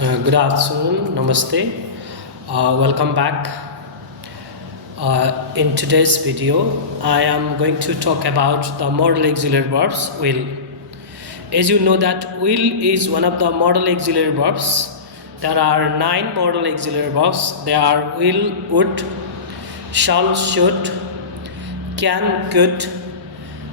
Good afternoon, namaste. Welcome back. In today's video, I am going to talk about the modal auxiliary verbs will. As you know that will is one of the modal auxiliary verbs. There are 9 modal auxiliary verbs. They are will, would, shall, should, can, could,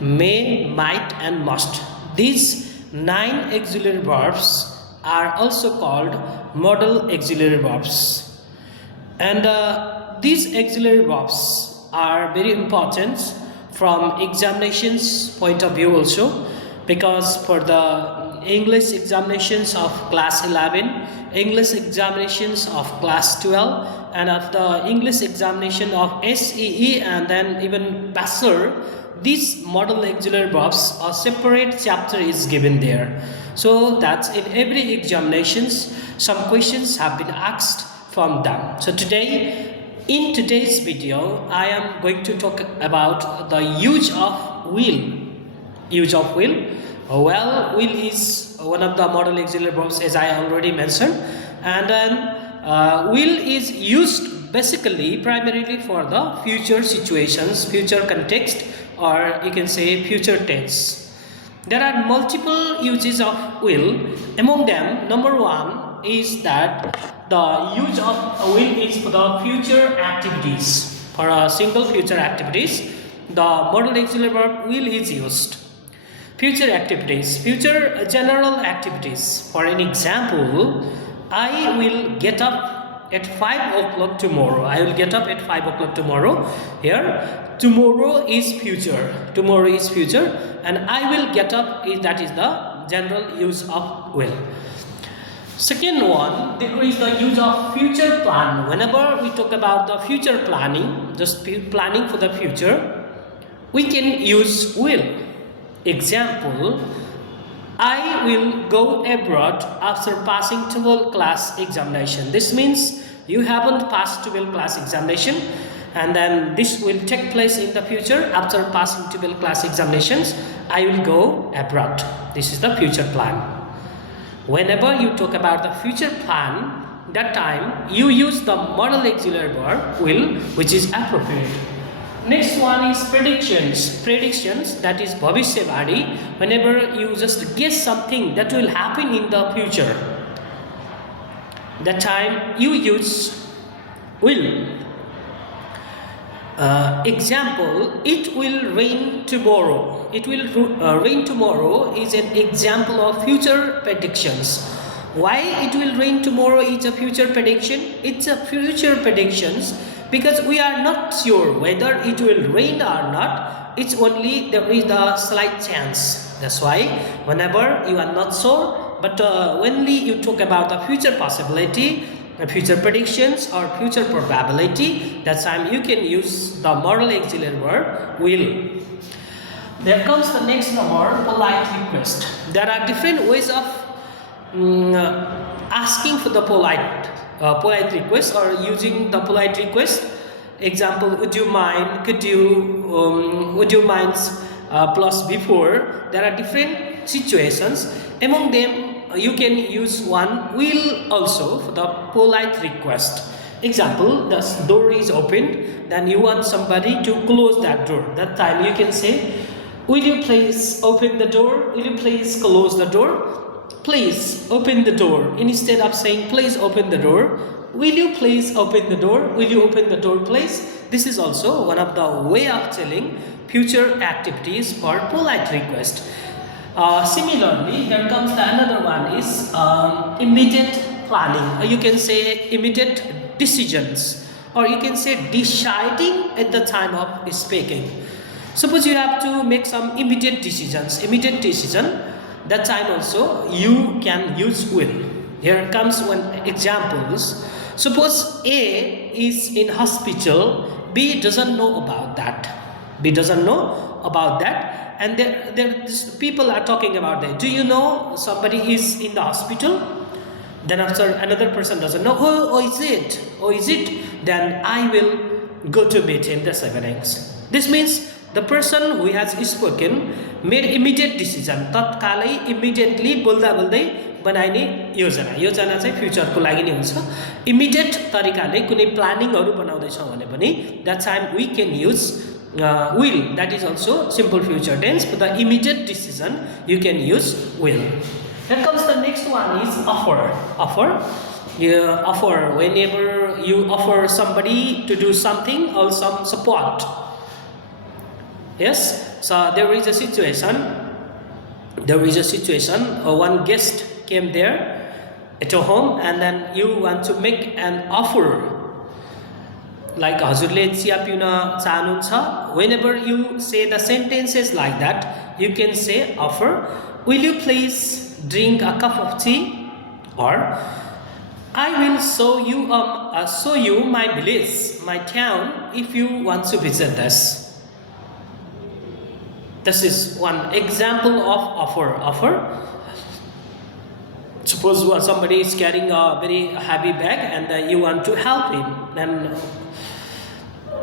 may, might and must. These 9 auxiliary verbs are also called modal auxiliary verbs, and these auxiliary verbs are very important from examinations point of view also, because for the English examinations of class 11, English examinations of class 12, and of the English examination of SEE, and then even bachelor, these modal auxiliary verbs, a separate chapter is given there. So that's in every examinations some questions have been asked from them. So in today's video, I am going to talk about the use of will. Use of will. Well, will is one of the modal auxiliary verbs, as I already mentioned, and then will is used basically primarily for the future situations, future context, or you can say future tense. There are multiple uses of will. Among them, number one is that the use of will is for the future activities. For a single future activities, the modal auxiliary verb will is used. Future activities, future general activities. For an example, I will get up at 5 o'clock tomorrow. I will get up at 5 o'clock tomorrow. Here, tomorrow is future. Tomorrow is future, and I will get up. That is the general use of will. Second one, there is the use of future plan. Whenever we talk about the future planning, just planning for the future, we can use will. Example, I will go abroad after passing 12th class examination. This means you haven't passed 12th class examination, and then this will take place in the future. After passing 12th class examinations, I will go abroad. This is the future plan. Whenever you talk about the future plan, that time you use the modal auxiliary verb will, which is appropriate. Next one is predictions. Predictions, that is bhavishyavadi. Whenever you just guess something that will happen in the future, that time you use will. Example, it will rain tomorrow. It will rain tomorrow is an example of future predictions. Why it will rain tomorrow is a future prediction? It's a future predictions because we are not sure whether it will rain or not. It's only there is the slight chance. That's why whenever you are not sure, but only you talk about the future possibility, future predictions or future probability, that time you can use the modal auxiliary verb will. There comes the next number, polite request. There are different ways of asking for the polite request or using the polite request. Example, would you mind, could you, would you mind, plus before. There are different situations. Among them, you can use one will also for the polite request. Example, the door is opened, then you want somebody to close that door. That time you can say, will you please open the door? Will you please close the door? Please open the door. Instead of saying please open the door, will you please open the door? Will you open the door please? This is also one of the way of telling future activities for polite request. Similarly, here comes the another one is immediate planning. You can say immediate decisions, or you can say deciding at the time of speaking. Suppose you have to make some immediate decisions. Immediate decision, that time also you can use will. Here comes one examples. Suppose A is in hospital, B doesn't know about that. B doesn't know about that, and there people are talking about that. Do you know somebody is in the hospital? Then after another person doesn't know. Oh, is it? Oh, is it? Then I will go to meet him this evening. This means The person who has spoken made immediate decision. तत्कालै immediately बोल्दा बोल्दै बनाइने योजना. योजना चाहिँ फ्युचरको लागि नै हुन्छ. Immediate तरिकाले कुनै प्लानिङहरु बनाउँदैछौँ भने पनि that time we can use will. That is also simple future tense. For the immediate decision you can use will. Then comes the next one is offer. Offer whenever you offer somebody to do something or some support. Yes, so there is a situation. One guest came there at your home, and then you want to make an offer. Like हजुरले chia पिउन चाहनुहुन्छ. Whenever you say the sentences like that, you can say offer. Will you please drink a cup of tea? Or I will show you my village, my town, if you want to visit this. This is one example of offer. Suppose somebody is carrying a very heavy bag and you want to help him. Then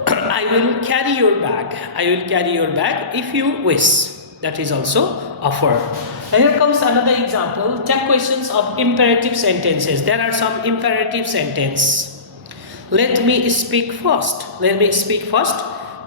I will carry your bag if you wish. That is also offer. And here comes another example. Check questions of imperative sentences. There are some imperative sentences. Let me speak first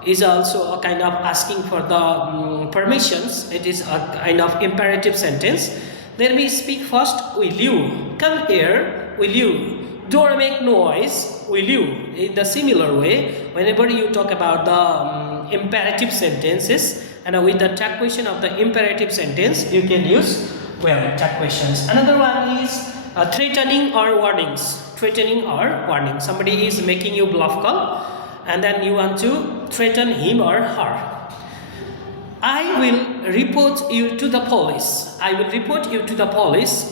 is also a kind of asking for the permissions. It is a kind of imperative sentence. Let me speak first. Will you come here? Will you don't make noise? Will you? In the similar way, whenever you talk about the imperative sentences and with the tag question of the imperative sentence, you can use tag questions. Another one is threatening or warnings. Somebody is making you bluff call, and then you want to threaten him or her. I will report you to the police.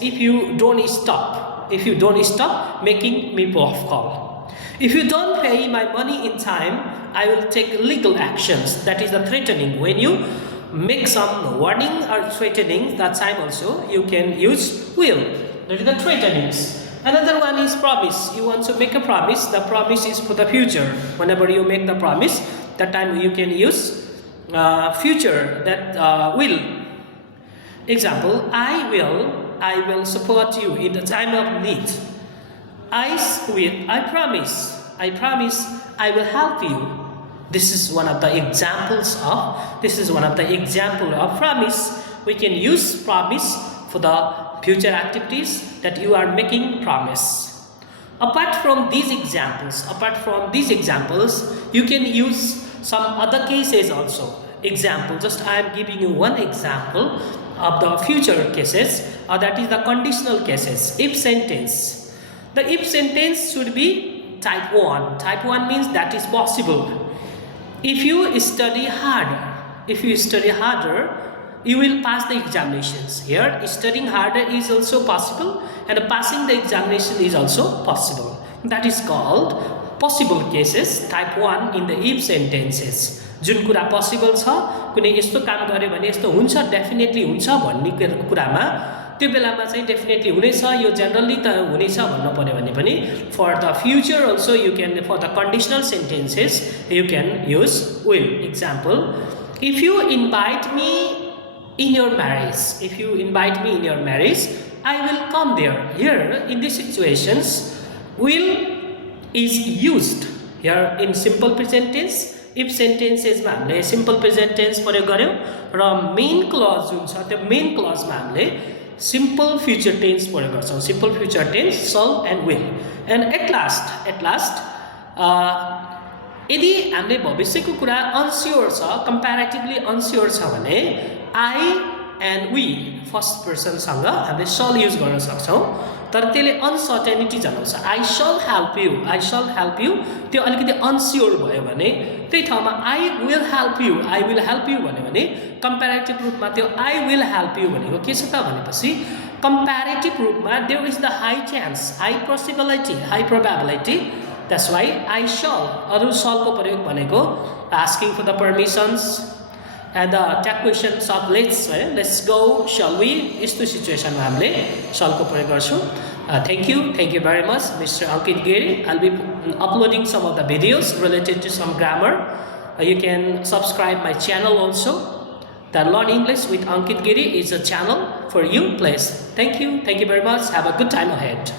If you don't stop making me bluff call. If you don't pay my money in time, I will take legal actions. That is the threatening. When you make some warning or threatening, that time also you can use will. That is the threatenings. Another one is promise. You want to make a promise. The promise is for the future. Whenever you make the promise, that time you can use future, that will. Example, I will support you in the time of need. I promise I will help you. This is one of the example of promise. We can use promise for the future activities that you are making promise. Apart from these examples, you can use some other cases also. Just I am giving you one example of the future cases, that is the conditional cases. If sentence. The if sentence should be type 1. Type 1 means that is possible. If you study harder, you will pass the examinations. Here, studying harder is also possible, and passing the examination is also possible. That is called possible cases, type 1 in the if sentences. जुन कुरा possible छ, कुनै यस्तो काम गरे भने यस्तो हुन्छ, definitely हुन्छ भन्ने कुरामा त्यो बेलामा चाहिँ definitely हुनेछ, यो generally त हुनेछ भन्नु पर्यो भने पनि for the future also you can, for the conditional sentences you can use will. Example, if you invite me in your marriage, I will come there. Here in these situations, will is used here in simple present tense. If sentences मा हामीले simple present tense प्रयोग गर्यौं र main clause जुन छ त्यो main clause मा हामीले simple future tense प्रयोग गर्छौं. Simple future tense, shall and will. And at last यदि हामीले भविष्यको कुरा unsure छ, comparatively unsure छ भने I and we first person सँग हामीले shall use गर्न सक्छौं. तर त्यसले uncertainty जनाउँछ. I shall help you त्यो अलिकति unsure भयो भने त्यही ठाउँमा I will help you भन्यो भने comparative रूपमा त्यो I will help you भनेको के छ त भनेपछि comparative रूपमा there is the high chance, high probability. That's why I shall, अरु shall को प्रयोग भनेको asking for the permissions and the tag questions of let's go, shall we, यस्तो सिचुएसनमा हामीले shall को प्रयोग गर्छौं. Thank you very much, Mr. Ankit Giri. I'll be uploading some of the videos related to some grammar You can subscribe my channel also. The Learn English with Ankit Giri is a channel for you. Please. Thank you. Thank you very much. Have a good time ahead.